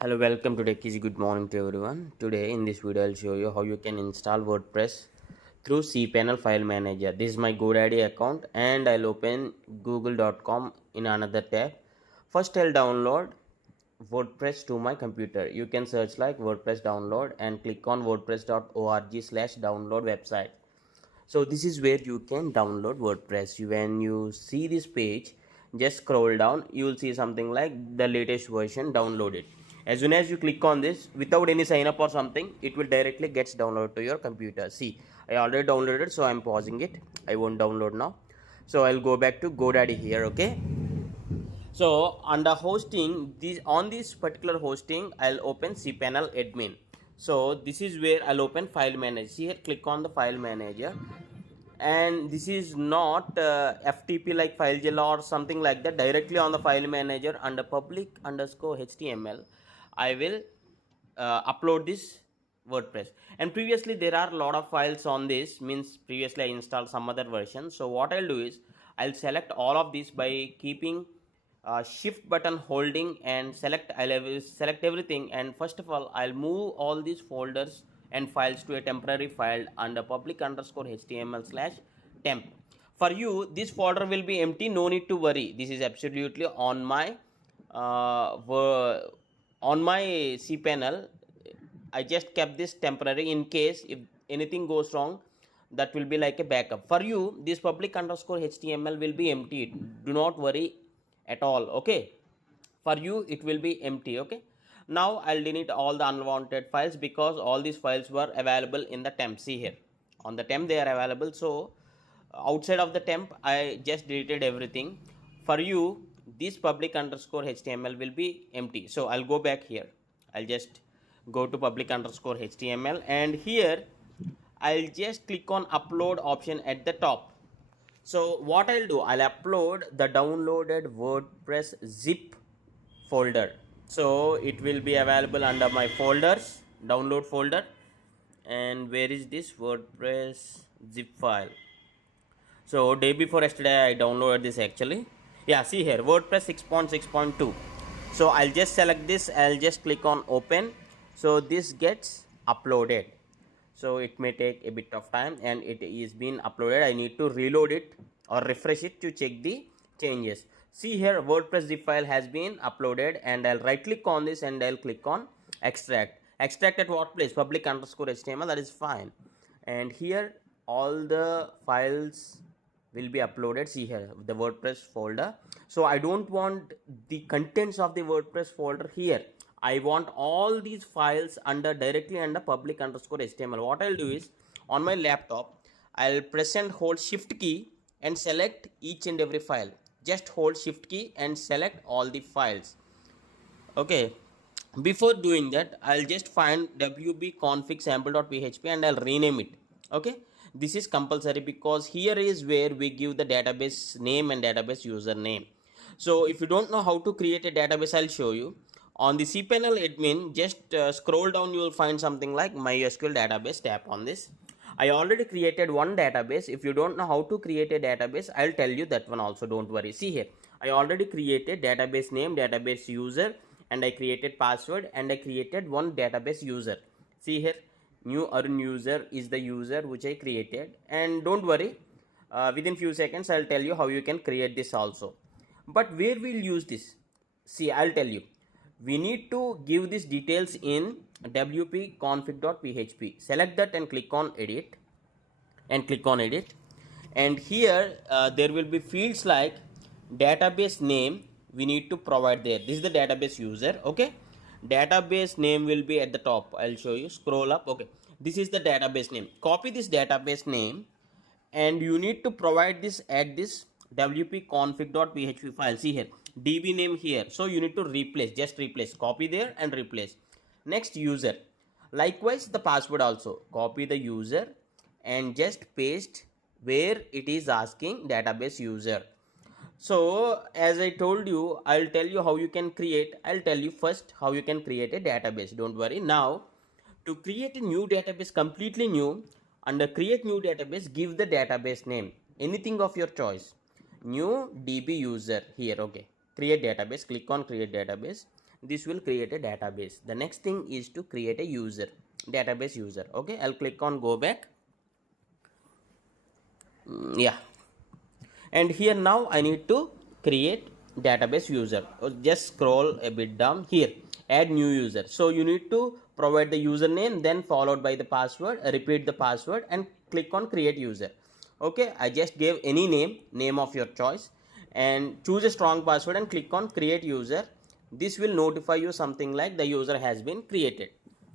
Hello, welcome to Tech Easy. Good morning to everyone. Today in this video I'll show you how you can install WordPress through Cpanel file manager. This is my GoDaddy account and I'll open google.com in another tab. First I'll download WordPress to my computer. You can search like WordPress download and click on wordpress.org/download website. So this is where you can download WordPress. When you see this page, just scroll down, you will see something like the latest version downloaded. As soon as you click on this, without any sign up or something, it will directly gets downloaded to your computer. See, I already downloaded, so I'm pausing it. I won't download now. So I'll go back to GoDaddy here. Okay, so under hosting, on this particular hosting, I'll open cpanel admin. So this is where I'll open file manager. See here, click on the file manager, and this is not FTP like Filezilla or something like that. Directly on the file manager under public_HTML, I will upload this WordPress. And previously there are a lot of files on this, means previously I installed some other version. So what I'll do is I'll select all of this by keeping shift button holding and I'll select everything, and first of all I'll move all these folders and files to a temporary file under public_html/temp. For you, this folder will be empty, no need to worry. This is absolutely on my cpanel. I just kept this temporary in case if anything goes wrong, that will be like a backup. For you, this public_html will be empty. Do not worry at all. Okay, for you it will be empty. Okay, now I'll delete all the unwanted files because all these files were available in the temp. See here, on the temp they are available, so outside of the temp I just deleted everything. For you, this public_html will be empty. So I'll go back here. I'll just go to public_html, and here I'll just click on upload option at the top. So what I'll do, I'll upload the downloaded WordPress zip folder. So it will be available under my folders, download folder. And where is this WordPress zip file? So day before yesterday I downloaded this actually. Yeah, see here, WordPress 6.6.2. So I'll just select this, I'll just click on open. So this gets uploaded. So it may take a bit of time, and it is being uploaded. I need to reload it or refresh it to check the changes. See here, WordPress zip file has been uploaded, and I'll right click on this and I'll click on extract. Extract at what place? Public_HTML, that is fine. And here all the files will be uploaded. See here, the WordPress folder. So I don't want the contents of the WordPress folder here. I want all these files directly under public_HTML. What I'll do is, on my laptop, I'll press and hold shift key and select each and every file. Just hold shift key and select all the files. Okay, before doing that, I'll just find wp-config sample.php and I'll rename it. Okay, this is compulsory because here is where we give the database name and database username. So if you don't know how to create a database, I'll show you. On the cpanel admin, just scroll down, you will find something like MySQL database. Tap on this. I already created one database. If you don't know how to create a database, I'll tell you that one also, don't worry. See here, I already created database name, database user, and I created password, and I created one database user. See here, new Arun user is the user which I created, and don't worry, within few seconds I'll tell you how you can create this also. But where we'll use this? See, I'll tell you. We need to give these details in wp-config.php. Select that and click on edit, and here there will be fields like database name. We need to provide there. This is the database user. Okay, database name will be at the top. I'll show you. Scroll up. Okay, this is the database name. Copy this database name, and you need to provide this at this wp-config.php file. See here, db name here, so you need to replace, just replace, copy there and replace. Next, user, likewise the password also, copy the user and just paste where it is asking database user. So as I told you, I'll tell you how you can create. I'll tell you first how you can create a database, don't worry. Now to create a new database, completely new, under create new database, give the database name, anything of your choice. New db user here. Okay, create database, click on create database. this will create a database. The next thing is to create a user, database user. Okay, I'll click on go back. Yeah, and here now I need to create database user. Just scroll a bit down here, add new user. So you need to provide the username, then followed by the password, repeat the password and click on create user. Okay, I just gave any name of your choice, and choose a strong password and click on create user. This will notify you something like the user has been created.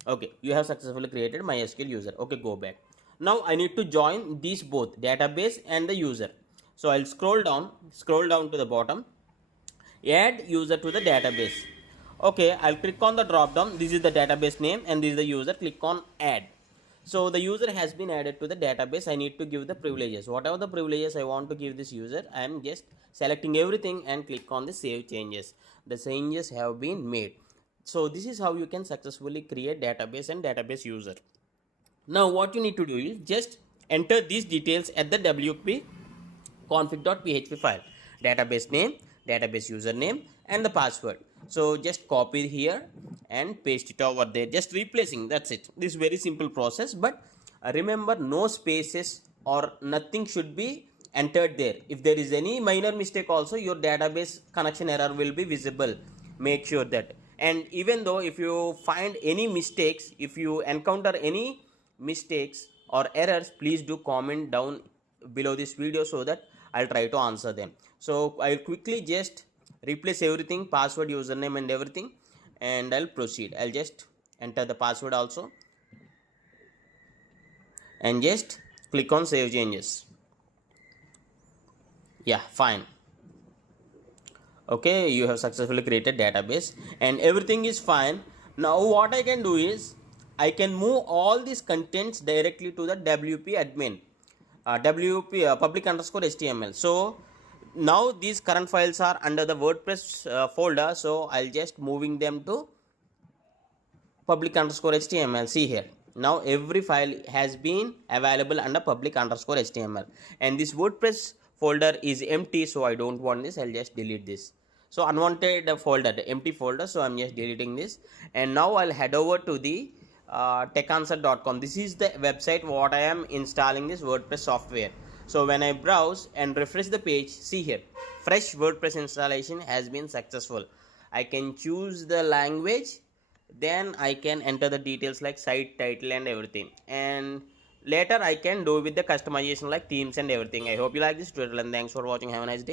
Okay, you have successfully created MySQL user. Okay, go back. Now I need to join these both, database and the user. So I'll scroll down to the bottom, add user to the database. Okay, I'll click on the drop down. This is the database name and this is the user. Click on add. So the user has been added to the database. I need to give the privileges. Whatever the privileges I want to give this user, I am just selecting everything and click on the save changes. The changes have been made. So this is how you can successfully create database and database user. Now what you need to do is just enter these details at the wp config.php file, database name, database username and the password. So just copy here and paste it over there, just replacing, that's it. This is very simple process, but remember, no spaces or nothing should be entered there. If there is any minor mistake also, your database connection error will be visible. Make sure that. And even though if you find any mistakes, if you encounter any mistakes or errors, please do comment down below this video so that I'll try to answer them. So I'll quickly just replace everything, password, username and everything, and I'll proceed. I'll just enter the password also and just click on save changes. Yeah, fine. Okay, you have successfully created database and everything is fine. Now what I can do is I can move all these contents directly to the WP admin, public underscore HTML. So now these current files are under the WordPress folder, so I'll just moving them to public underscore HTML. See here, now every file has been available under public underscore HTML, and this WordPress folder is empty, so I don't want this. I'll just delete this. So unwanted folder, the empty folder, so I'm just deleting this. And now I'll head over to the techanswer.com. This is the website what I am installing this WordPress software. So when I browse and refresh the page, see here, fresh WordPress installation has been successful. I can choose the language, then I can enter the details like site title and everything, and later I can do with the customization like themes and everything. I hope you like this tutorial and thanks for watching. Have a nice day.